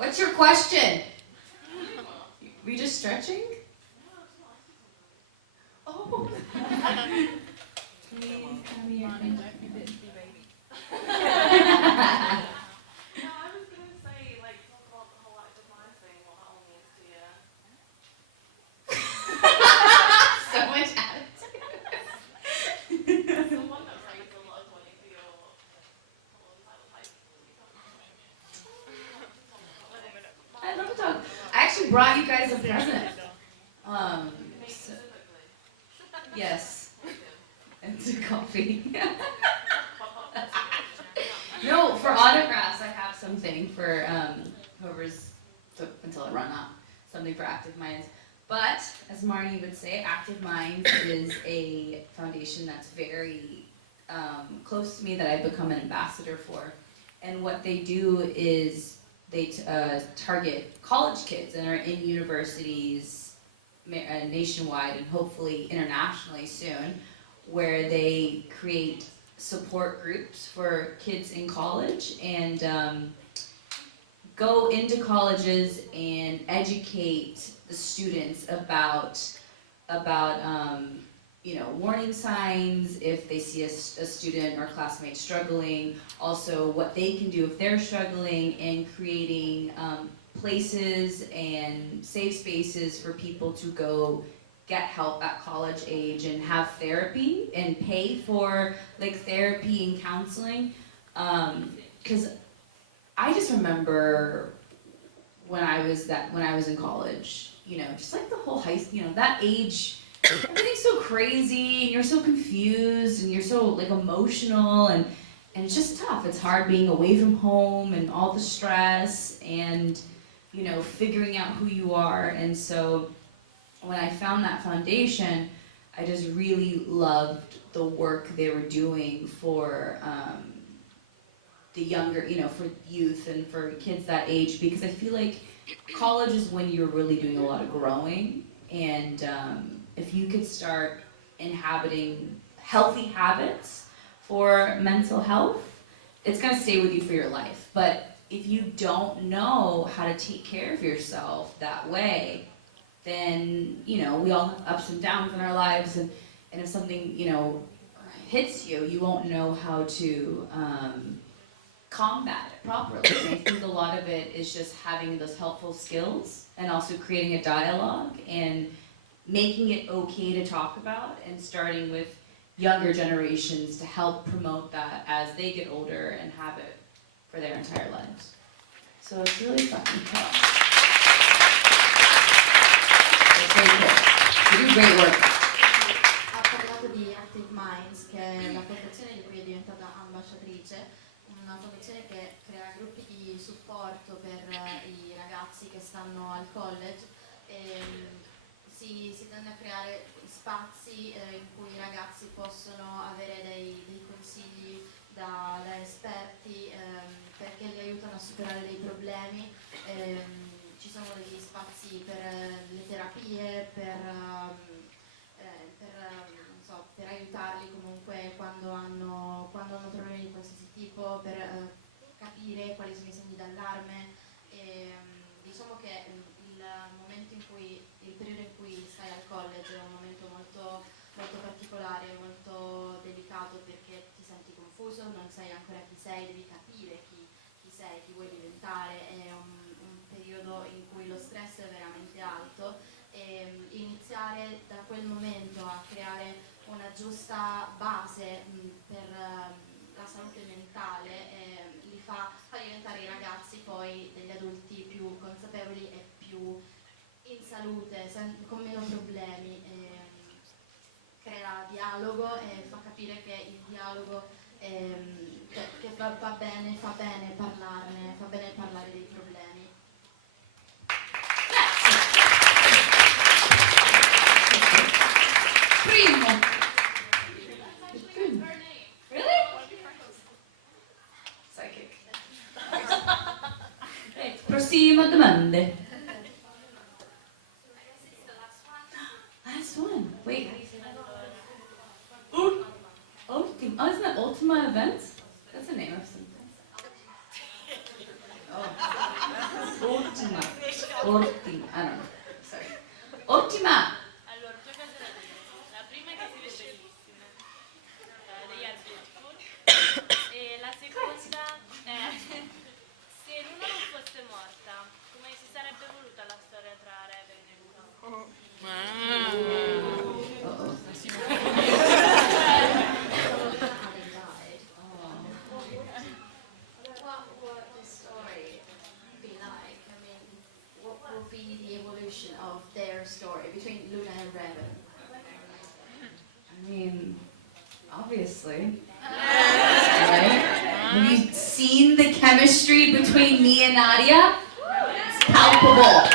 What's your question? Were you just stretching? Oh. Please tell me your question. So much attitude. I love to talk. I actually brought you guys a present. So, yes, and some coffee. No, for autographs, I have something for whoever's until I run out. Something for Active Minds. But as Marnie would say, Active Minds is a foundation that's very close to me that I've become an ambassador for. And what they do is they target college kids and are in universities nationwide and hopefully internationally soon, where they create support groups for kids in college and go into colleges and educate the students about you know, warning signs if they see a student or classmate struggling, also what they can do if they're struggling, and creating places and safe spaces for people to go get help at college age and have therapy and pay for like therapy and counseling. Because I just remember when I was in college, you know, just like the whole high school, you know, that age, everything's so crazy and you're so confused and you're so like emotional and it's just tough. It's hard being away from home and all the stress and, you know, figuring out who you are. And so when I found that foundation, I just really loved the work they were doing for the younger, you know, for youth and for kids that age, because I feel like college is when you're really doing a lot of growing, and if you could start inhabiting healthy habits for mental health, it's going to stay with you for your life. But if you don't know how to take care of yourself that way, then, you know, we all have ups and downs in our lives, and if something, you know, hits you, you won't know how to combat it properly. And I think a lot of it is just having those helpful skills and also creating a dialogue and making it okay to talk about, and starting with younger generations to help promote that as they get older and have it for their entire lives. So it's really fucking cool. It's very cool. You do great work. Ha parlato di Active Minds, che è la fondazione di cui è diventata ambasciatrice, una fondazione che crea gruppi di supporto per i ragazzi che stanno al college. Si tende a creare spazi in cui i ragazzi possono avere dei consigli da esperti perché li aiutano a superare dei problemi. Ci sono degli spazi per le terapie, non so, per aiutarli comunque quando hanno problemi di qualsiasi tipo, per capire quali sono i segni d'allarme. Diciamo che il periodo in cui stai al college è un momento molto, molto particolare, molto delicato, perché ti senti confuso, non sai ancora chi sei, devi capire chi sei, chi vuoi diventare. È un periodo in cui lo stress è veramente alto, e iniziare da quel momento a creare una giusta base per la salute mentale li fa diventare i ragazzi poi degli adulti più consapevoli e più in salute, con meno problemi. Crea dialogo e fa capire che il dialogo che va bene parlarne, fa bene parlare dei problemi. Primo. Really? Psychic. Prossima domande. Last one. Wait. Oh, isn't that Ultima Events? That's the name of something. Oh. Ottima, I don't know, sorry. Ottima! Allora, due cose da dire. La prima è che siete bellissime. They are beautiful. E la seconda è se Luna non fosse morta, come si sarebbe voluta la storia tra Raven e Luna? Uh-oh. How they died. What would the story be like? I mean, what will be the evolution of their story between Luna and Raven? I mean, obviously. Right? Have you seen the chemistry between me and Nadia? It's palpable. La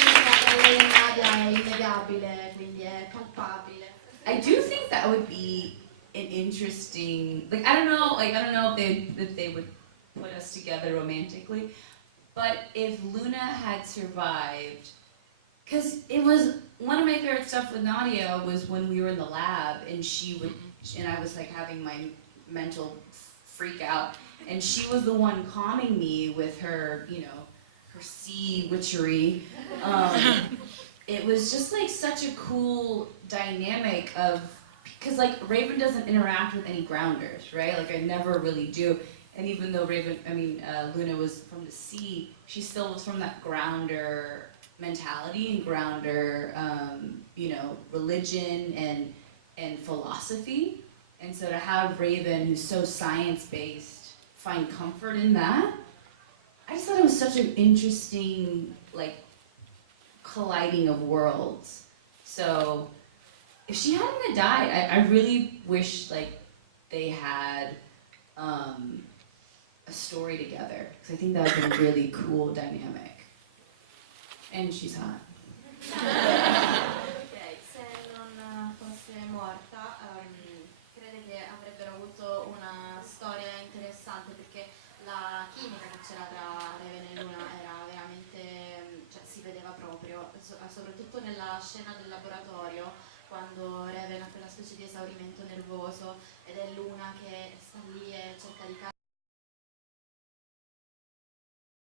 chimica tra lei e Nadia è innegabile, quindi è palpabile. I do think that would be an interesting, like I don't know if they would put us together romantically, but if Luna had survived, because it was one of my favorite stuff with Nadia was when we were in the lab and and I was like having my mental freak out, and she was the one calming me with her, her sea witchery. It was just like such a cool dynamic of, because like Raven doesn't interact with any grounders, right? Like I never really do. And even though Luna was from the sea, she still was from that grounder mentality and grounder, religion and philosophy. And so to have Raven, who's so science-based, find comfort in that, I just thought it was such an interesting, like, colliding of worlds. So if she hadn't died, I really wish like they had a story together, because I think that would be a really cool dynamic. And she's hot. Ok, se non fosse morta, crede che avrebbero avuto una storia interessante, perché la chimica che c'era tra Raven e Luna era veramente, cioè si vedeva proprio, soprattutto nella scena del laboratorio, quando Raven ha quella specie di esaurimento nervoso ed è Luna che sta lì e cerca di